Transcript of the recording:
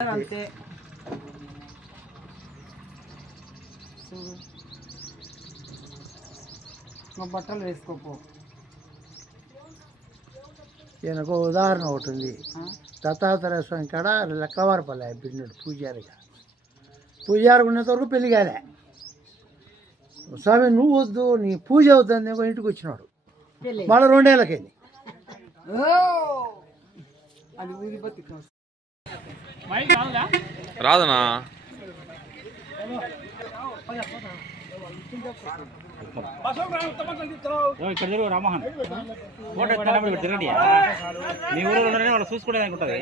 అంతే మా బట్టలు వేసుకోపో. ఈయనకు ఉదాహరణ ఒకటి ఉంది. దత్తాత్రేయ స్వామి కాడ లెక్కవారపల్లె బిడ్డడు పూజారిగా. పూజారికి ఉన్నంత వరకు పెళ్లి కాలే. స్వామి నువ్వు వద్దు, నీ పూజ అవుతుంది ఇంటికి వచ్చినాడు. మళ్ళీ 2 ఏళ్ళకెళ్ళి రాదనా ఇక్కడ జరుగు రామోహన్ ఫోటో ఎత్తున్నప్పుడు తిరగండి. మీ ఊళ్ళో వాళ్ళు చూసుకోవడానికి ఉంటుంది.